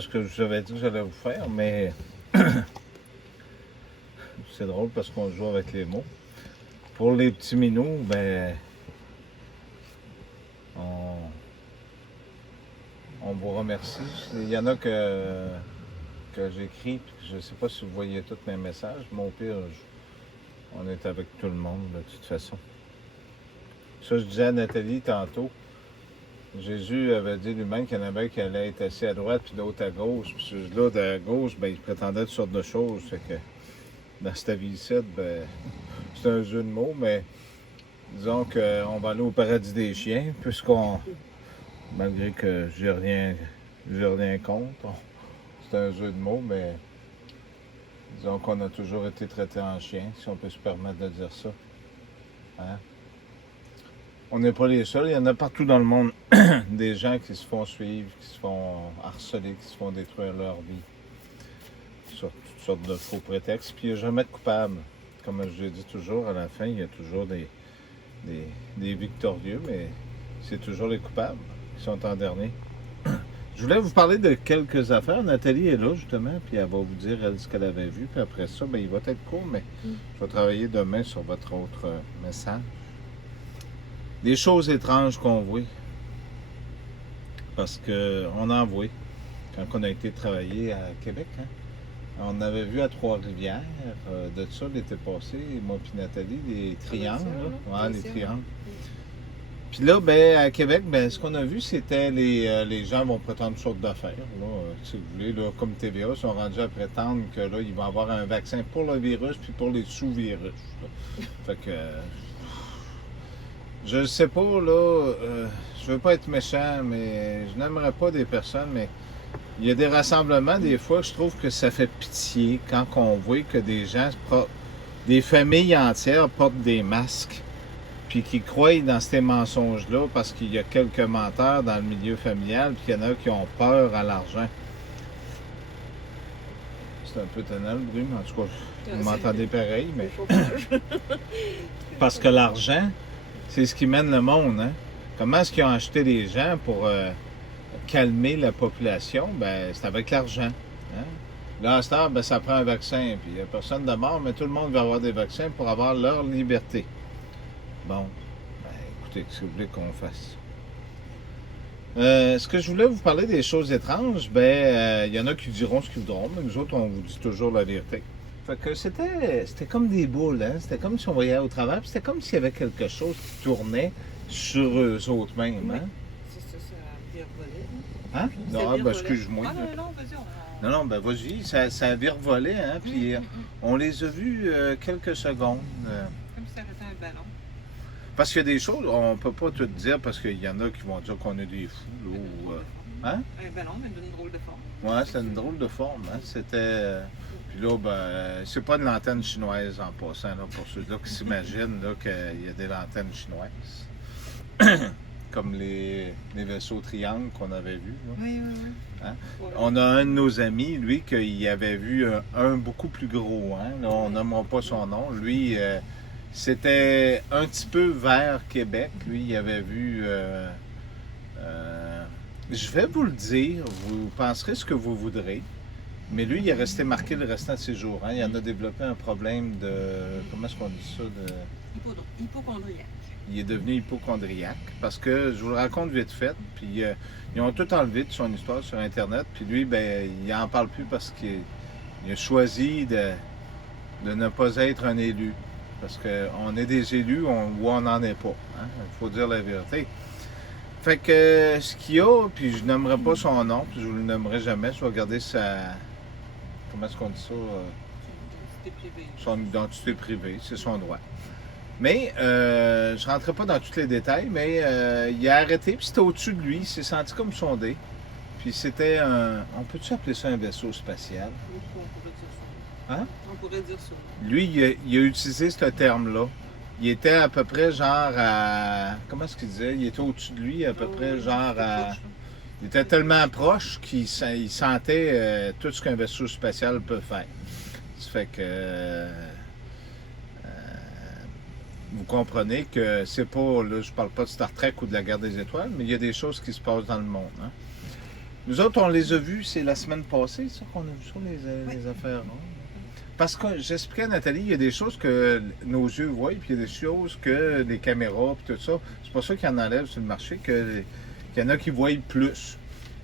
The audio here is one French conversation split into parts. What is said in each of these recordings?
Ce que je vous avais dit que j'allais vous faire, mais c'est drôle parce qu'on joue avec les mots. Pour les petits minous, ben, on vous remercie. Il y en a que j'écris, je ne sais pas si vous voyez tous mes messages, mais au pire, on est avec tout le monde de toute façon. Ça, je disais à Nathalie tantôt. Jésus avait dit lui-même qu'il y en avait qui allaient être assis à droite puis l'autre à gauche. Puis celui-là à gauche, ben, il prétendait toutes sortes de choses. Fait que dans cette vie-ci, ben, c'est un jeu de mots, mais disons qu'on va aller au paradis des chiens, puisqu'on, malgré que j'ai rien contre, c'est un jeu de mots, mais disons qu'on a toujours été traité en chien, si on peut se permettre de dire ça. Hein? On n'est pas les seuls, il y en a partout dans le monde des gens qui se font suivre, qui se font harceler, qui se font détruire leur vie sur toutes sortes de faux prétextes. Puis il n'y a jamais de coupable. Comme je l'ai dit toujours, à la fin, il y a toujours des victorieux, mais c'est toujours les coupables qui sont en dernier. Je voulais vous parler de quelques affaires. Nathalie est là, justement, puis elle va vous dire elle, ce qu'elle avait vu. Puis après ça, bien, il va être court, mais je vais travailler demain sur votre autre message. Des choses étranges qu'on voit. Parce qu'on en voit. Quand on a été travailler à Québec, hein? On avait vu à Trois-Rivières, de ça l'été passé, moi et Nathalie, les triangles. Là. Ouais, les triangles. Puis là, ben, à Québec, ben, ce qu'on a vu, c'était les gens vont prétendre toutes sortes d'affaires. Si vous voulez, là, comme TVA, ils sont rendus à prétendre que là, ils vont avoir un vaccin pour le virus puis pour les sous-virus. Fait que je ne sais pas, là, je veux pas être méchant, mais je n'aimerais pas des personnes, mais il y a des rassemblements, des fois, je trouve que ça fait pitié quand on voit que des gens, des familles entières portent des masques, puis qui croient dans ces mensonges-là parce qu'il y a quelques menteurs dans le milieu familial, puis qu'il y en a qui ont peur à l'argent. C'est un peu tannant le bruit, mais en tout cas, vous m'entendez pareil, mais... Parce que l'argent, c'est ce qui mène le monde, hein? Comment est-ce qu'ils ont acheté des gens pour calmer la population? Ben, c'est avec l'argent. Hein? Là, à cette heure, ben, ça prend un vaccin, puis il n'y a personne de mort, mais tout le monde va avoir des vaccins pour avoir leur liberté. Bon, ben, écoutez, qu'est-ce que vous voulez qu'on fasse? Ce que je voulais vous parler des choses étranges, ben, il y en a qui diront ce qu'ils voudront, mais nous autres, on vous dit toujours la vérité. Fait que c'était comme des boules, hein? C'était comme si on voyait au travers, puis c'était comme s'il y avait quelque chose qui tournait sur eux autres mêmes, hein? C'est ça, ça virevolait. Hein? Non, ben, excuse-moi. Ah non, vas-y. Non, ben vas-y, ça virevolait, hein? Puis on les a vus quelques secondes. Comme si ça avait un ballon. Parce qu'il y a des choses, on peut pas tout dire parce qu'il y en a qui vont dire qu'on est des fous, là, ou... Hein? Un ballon, mais d'une drôle de forme. Ouais, c'était une drôle de forme, hein? C'était... Puis là, ben, c'est pas de l'antenne chinoise en passant, là, pour ceux-là qui s'imaginent là, qu'il y a des lanternes chinoises. Comme les vaisseaux triangles qu'on avait vus. Là. Oui. Hein? Ouais. On a un de nos amis, lui, qu'il avait vu un beaucoup plus gros. Hein? Là, on nommera pas son nom. Lui, c'était un petit peu vers Québec. Lui, il avait vu... je vais vous le dire, vous penserez ce que vous voudrez. Mais lui, il est resté marqué le restant de ses jours. Hein? Il en a développé un problème de... Comment est-ce qu'on dit ça? Hypochondriaque. Il est devenu hypochondriaque parce que, je vous le raconte vite fait, puis ils ont tout enlevé de son histoire sur Internet. Puis lui, ben, il n'en parle plus parce qu'il a choisi de ne pas être un élu. Parce qu'on est des élus ou on n'en est pas. Hein? Il faut dire la vérité. Fait que ce qu'il y a, puis je n'aimerais pas son nom, puis je ne le nommerai jamais, je vais garder sa... Comment est-ce qu'on dit ça? Son identité privée, c'est son droit. Mais je ne rentrerai pas dans tous les détails, mais il a arrêté, puis c'était au-dessus de lui, il s'est senti comme sondé. Puis c'était un... On peut-tu appeler ça un vaisseau spatial? Oui, on pourrait dire ça. Hein? On pourrait dire ça. Lui, il a utilisé ce terme-là. Il était à peu près genre à... Comment est-ce qu'il disait? Il était au-dessus de lui, à peu près genre à... Il était tellement proche qu'il sentait tout ce qu'un vaisseau spatial peut faire. Ça fait que... vous comprenez que c'est pas... Là, je parle pas de Star Trek ou de la Guerre des Étoiles, mais il y a des choses qui se passent dans le monde. Hein? Nous autres, on les a vus, c'est la semaine passée, ça, qu'on a vu ça, les affaires. Non? Parce que j'expliquais à Nathalie, il y a des choses que nos yeux voient, puis il y a des choses que les caméras, puis tout ça, c'est pas ça qu'il y en enlève sur le marché, qu'il y en a qui voient plus.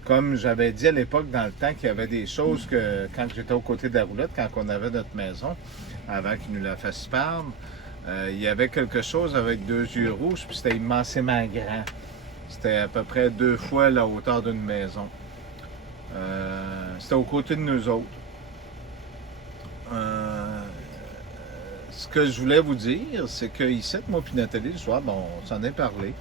Comme j'avais dit à l'époque, dans le temps, qu'il y avait des choses que, quand j'étais aux côtés de la roulette, quand on avait notre maison, avant qu'ils nous la fassent perdre, il y avait quelque chose avec 2 yeux rouges, puis c'était immensément grand. C'était à peu près 2 fois la hauteur d'une maison. C'était aux côtés de nous autres. Ce que je voulais vous dire, c'est que ici, moi et Nathalie, le soir, bon, on s'en est parlé.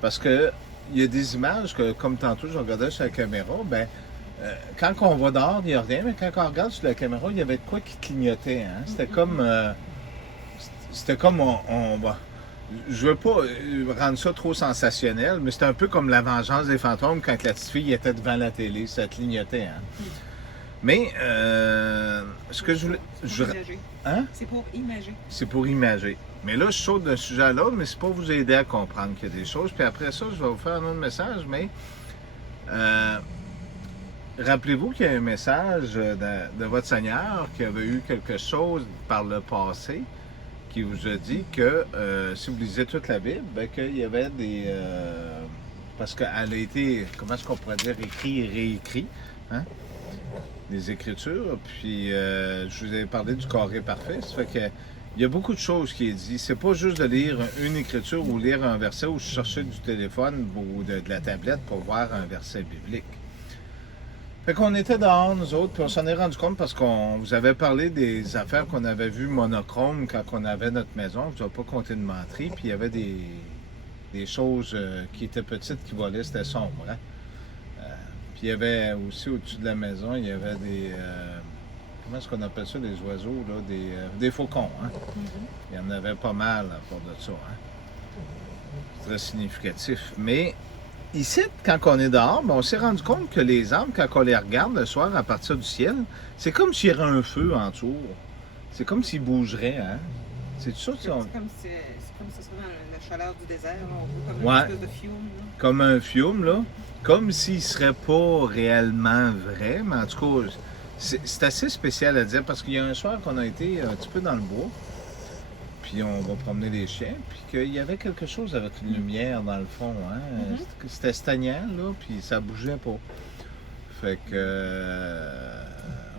Parce que il y a des images que, comme tantôt, je regardais sur la caméra, quand on va dehors, il n'y a rien, mais quand on regarde sur la caméra, il y avait de quoi qui clignotait. Hein? C'était comme on va. Je veux pas rendre ça trop sensationnel, mais c'était un peu comme la vengeance des fantômes quand la petite fille était devant la télé, ça clignotait. Hein? Mais ce que je voulais. Hein? C'est pour imager. C'est pour imager. Mais là, je saute d'un sujet à l'autre, mais c'est pour vous aider à comprendre qu'il y a des choses. Puis après ça, je vais vous faire un autre message, mais rappelez-vous qu'il y a un message de votre Seigneur qui avait eu quelque chose par le passé, qui vous a dit que si vous lisez toute la Bible, qu'il y avait des... parce qu'elle a été, comment est-ce qu'on pourrait dire, écrit et réécrit, hein? Les Écritures, puis je vous avais parlé du carré parfait, ça fait que il y a beaucoup de choses qui est dit. C'est pas juste de lire une écriture ou lire un verset ou chercher du téléphone ou de la tablette pour voir un verset biblique. Fait qu'on était dehors, nous autres, puis on s'en est rendu compte parce qu'on vous avait parlé des affaires qu'on avait vues monochrome quand on avait notre maison. Je ne vais pas compter de menterie, puis il y avait des choses qui étaient petites qui volaient, c'était sombre. Hein? Puis il y avait aussi au-dessus de la maison, il y avait des... comment est-ce qu'on appelle ça, des oiseaux, là? Des faucons. Hein? Il y en avait pas mal à part de ça. Hein? C'est très significatif. Mais ici, quand on est dehors, on s'est rendu compte que les arbres, quand on les regarde le soir à partir du ciel, c'est comme s'il y avait un feu en tour. C'est comme s'ils bougeraient. Hein? C'est ça? C'est comme si ce serait dans la chaleur du désert. Là, on voit comme Ouais. une espèce de fiume. Là. Comme un fiume, là. Comme s'il ne serait pas réellement vrai, mais en tout cas, c'est assez spécial à dire parce qu'il y a un soir qu'on a été un petit peu dans le bois, puis on va promener les chiens, puis qu'il y avait quelque chose avec une lumière dans le fond. Hein? C'était stagnant, là, puis ça bougeait pas. Fait que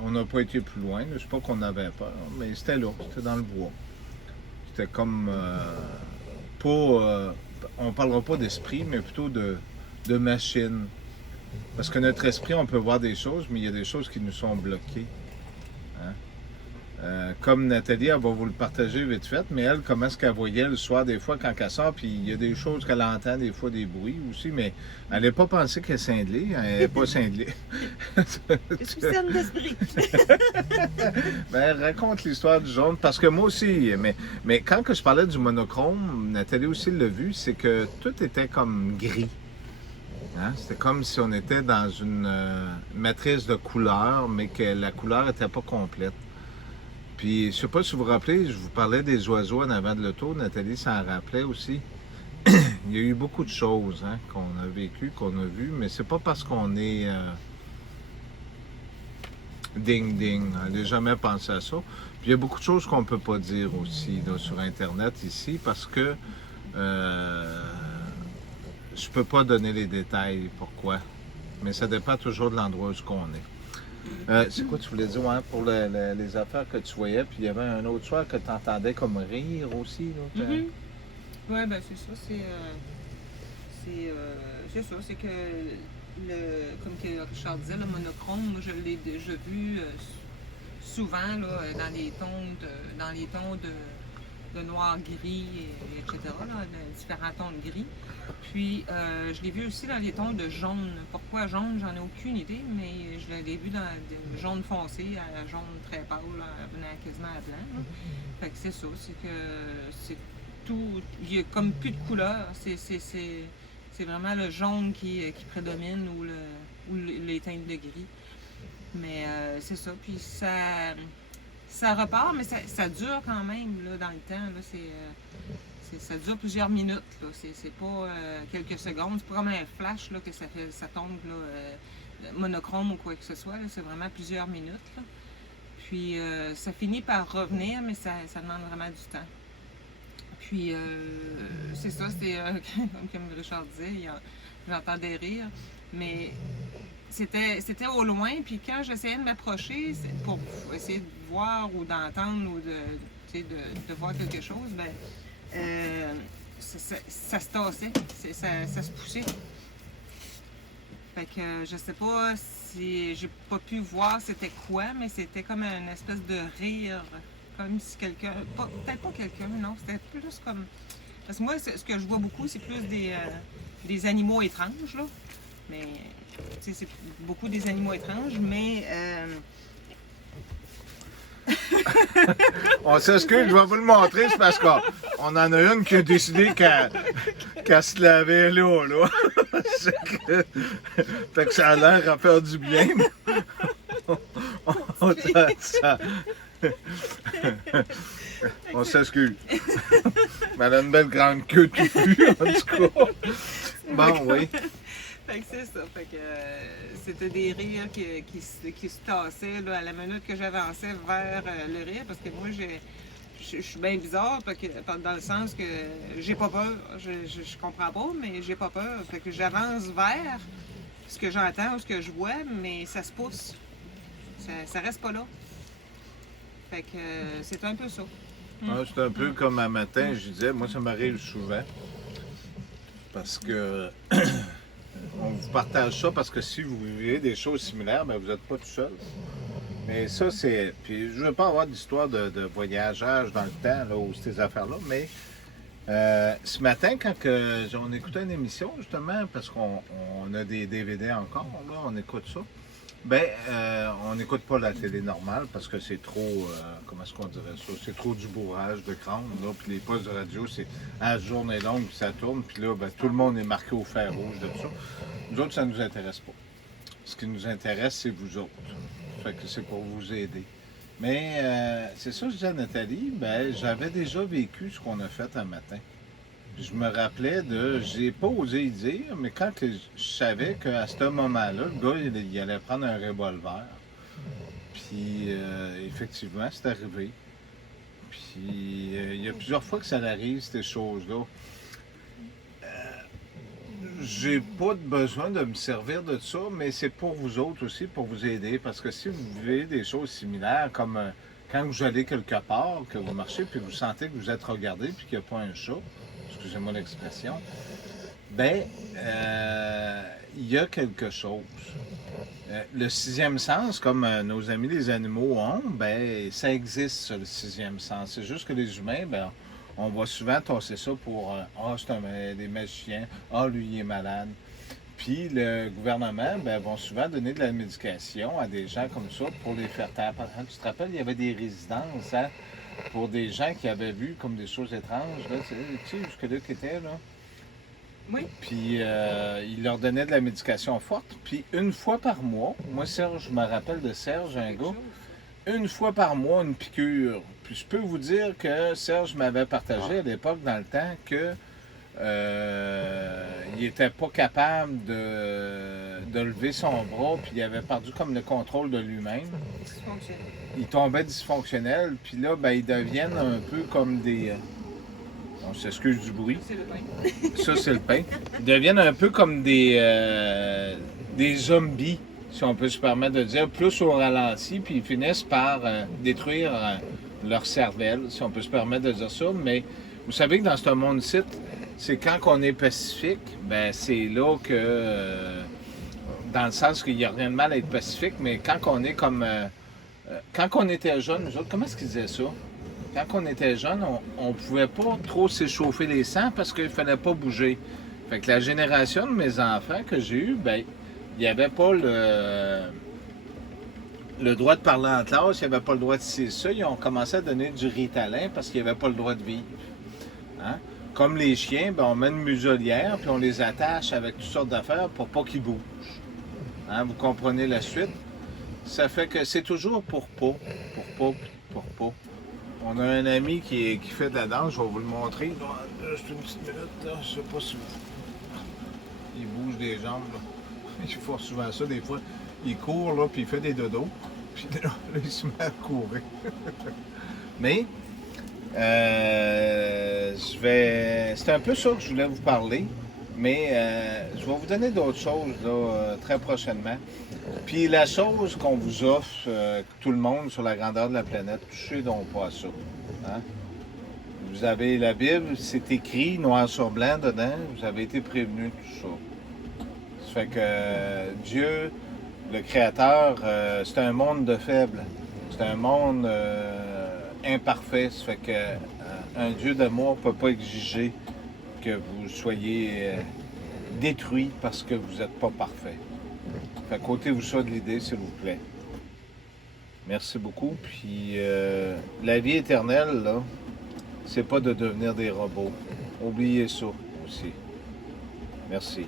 on n'a pas été plus loin. Je sais pas qu'on avait peur, mais c'était là, c'était dans le bois. C'était comme pas. On parlera pas d'esprit, mais plutôt de machine. Parce que notre esprit, on peut voir des choses, mais il y a des choses qui nous sont bloquées. Hein? Comme Nathalie, elle va vous le partager vite fait, mais elle, comment est-ce qu'elle voyait le soir des fois quand elle sort, puis il y a des choses qu'elle entend, des fois des bruits aussi, mais elle n'a pas pensé qu'elle est cinglée, elle n'est pas cinglée. Je suis saine d'esprit. Raconte l'histoire du jaune, parce que moi aussi, mais quand que je parlais du monochrome, Nathalie aussi l'a vu, c'est que tout était comme gris. Hein? C'était comme si on était dans une matrice de couleurs, mais que la couleur n'était pas complète. Puis, je ne sais pas si vous vous rappelez, je vous parlais des oiseaux en avant de l'auto. Nathalie s'en rappelait aussi. Il y a eu beaucoup de choses hein, qu'on a vécues, qu'on a vues, mais c'est pas parce qu'on est ding-ding. On n'a jamais pensé à ça. Puis, il y a beaucoup de choses qu'on ne peut pas dire aussi là, sur Internet ici parce que je peux pas donner les détails pourquoi. Mais ça dépend toujours de l'endroit où on est. C'est quoi tu voulais dire ouais, pour les affaires que tu voyais, puis il y avait un autre soir que tu entendais comme rire aussi. Là, Oui, ben c'est ça. C'est ça, c'est que comme que Richard disait, le monochrome, moi je l'ai déjà vu souvent là, dans les tons de noir, gris, etc. Là, différents tons de gris. Puis, je l'ai vu aussi dans les tons de jaune. Pourquoi jaune, j'en ai aucune idée, mais je l'ai vu dans le jaune foncé à jaune très pâle, venant quasiment à blanc. Là. Fait que c'est ça, c'est que c'est tout, il y a comme plus de couleurs. C'est vraiment le jaune qui prédomine ou les teintes de gris. Mais c'est ça, puis ça repart, mais ça dure quand même là, dans le temps. Là, ça dure plusieurs minutes. Là. C'est pas quelques secondes. C'est pas comme un flash là, que ça tombe là, monochrome ou quoi que ce soit. C'est vraiment plusieurs minutes. Là. Puis ça finit par revenir, mais ça demande vraiment du temps. Puis c'est ça, c'était comme Richard disait, j'entendais rire, mais c'était au loin. Puis quand j'essayais de m'approcher pour essayer de voir ou d'entendre ou de voir quelque chose, ben ça se tassait, ça se poussait. Fait que je sais pas si j'ai pas pu voir c'était quoi, mais c'était comme une espèce de rire, comme si quelqu'un, peut-être pas quelqu'un, non, c'était plus comme, parce que moi ce que je vois beaucoup c'est plus des animaux étranges là, mais tu sais c'est beaucoup des animaux étranges, mais On s'excuse, je vais vous le montrer, c'est parce qu'on en a une qui a décidé qu'elle se lavait là. Fait que ça a l'air à faire du bien. On s'excuse. Mais elle a une belle grande queue touffue, en tout cas. Bon, oui. Fait que c'est ça. Fait que c'était des rires qui se tassaient là, à la minute que j'avançais vers le rire. Parce que moi, je suis bien bizarre dans le sens que j'ai pas peur. Je comprends pas, mais j'ai pas peur. Fait que j'avance vers ce que j'entends ou ce que je vois, mais ça se pousse. Ça reste pas là. Fait que c'est un peu ça. C'est un peu comme un matin, je disais, moi ça m'arrive souvent. Parce que on vous partage ça parce que si vous vivez des choses similaires, ben vous n'êtes pas tout seul. Mais ça, c'est. Puis je ne veux pas avoir d'histoire de voyageage dans le temps là, ou ces affaires-là, mais ce matin, quand on écoutait une émission, justement, parce qu'on a des DVD encore, là, on écoute ça. Ben, on n'écoute pas la télé normale parce que c'est trop, comment est-ce qu'on dirait ça? C'est trop du bourrage de crâne, là, puis les postes de radio, c'est à la journée longue, puis ça tourne, puis là, ben, tout le monde est marqué au fer rouge de tout ça. Nous autres, ça ne nous intéresse pas. Ce qui nous intéresse, c'est vous autres. Fait que c'est pour vous aider. Mais c'est ça, je dis à Nathalie, ben, j'avais déjà vécu ce qu'on a fait un matin. Je me rappelais j'ai pas osé y dire, mais quand je savais qu'à ce moment-là, le gars, il allait prendre un revolver. Puis, effectivement, c'est arrivé. Puis, il y a plusieurs fois que ça arrive, ces choses-là. J'ai pas besoin de me servir de ça, mais c'est pour vous autres aussi, pour vous aider. Parce que si vous vivez des choses similaires, comme quand vous allez quelque part, que vous marchez, puis vous sentez que vous êtes regardé, puis qu'il n'y a pas un chat, excusez-moi l'expression, ben, il y a quelque chose. Le sixième sens, comme nos amis les animaux ont, ben, ça existe, ça, le sixième sens. C'est juste que les humains, ben, on va souvent tasser ça pour c'est des magiciens, lui, il est malade. Puis le gouvernement, ben, vont souvent donner de la médication à des gens comme ça pour les faire taire. Tu te rappelles, il y avait des résidences, hein, pour des gens qui avaient vu comme des choses étranges, là, tu sais, jusque-là qui étaient, là. Oui. Puis il leur donnait de la médication forte. Puis une fois par mois, moi, Serge, je me rappelle de Serge, un gars, une fois par mois, une piqûre. Puis je peux vous dire que Serge m'avait partagé à l'époque, dans le temps, que il n'était pas capable de lever son bras, puis il avait perdu comme le contrôle de lui-même. Il tombait dysfonctionnel, puis là, ben, ils deviennent un peu comme des... on s'excuse du bruit. C'est le pain. Ça, c'est le pain. Ils deviennent un peu comme des zombies, si on peut se permettre de dire, plus au ralenti, puis ils finissent par détruire leur cervelle, si on peut se permettre de dire ça. Mais vous savez que dans ce monde-ci, c'est quand on est pacifique, ben c'est là que, dans le sens qu'il n'y a rien de mal à être pacifique, mais quand on est comme... quand on était jeunes, nous autres, comment est-ce qu'ils disaient ça? Quand on était jeune, on pouvait pas trop s'échauffer les sangs parce qu'il fallait pas bouger. Fait que la génération de mes enfants que j'ai eu, ben, il n'y avait pas le droit de parler en classe, il n'y avait pas le droit de ça. Ils ont commencé à donner du Ritalin parce qu'il n'y avait pas le droit de vivre. Hein? Comme les chiens, ben, on met une muselière puis on les attache avec toutes sortes d'affaires pour pas qu'ils bougent. Hein? Vous comprenez la suite? Ça fait que c'est toujours pour pas. On a un ami qui fait de la danse, je vais vous le montrer. Juste une petite minute, là. Je sais pas si il bouge des jambes. Là. Il faut souvent ça, des fois. Il court, là, puis il fait des dodos. Puis là, il se met à courir. Mais, c'est un peu ça que je voulais vous parler. Mais je vais vous donner d'autres choses là, très prochainement. Puis la chose qu'on vous offre, tout le monde sur la grandeur de la planète, touchez donc pas à ça. Hein? Vous avez la Bible, c'est écrit noir sur blanc dedans, vous avez été prévenu de tout ça. Ça fait que Dieu, le Créateur, c'est un monde de faibles. C'est un monde imparfait. Ça fait que un Dieu d'amour ne peut pas exiger que vous soyez détruit parce que vous n'êtes pas parfait. Fait qu'ôtez-vous ça de l'idée, s'il vous plaît. Merci beaucoup. Puis la vie éternelle, là, c'est pas de devenir des robots. Oubliez ça aussi. Merci.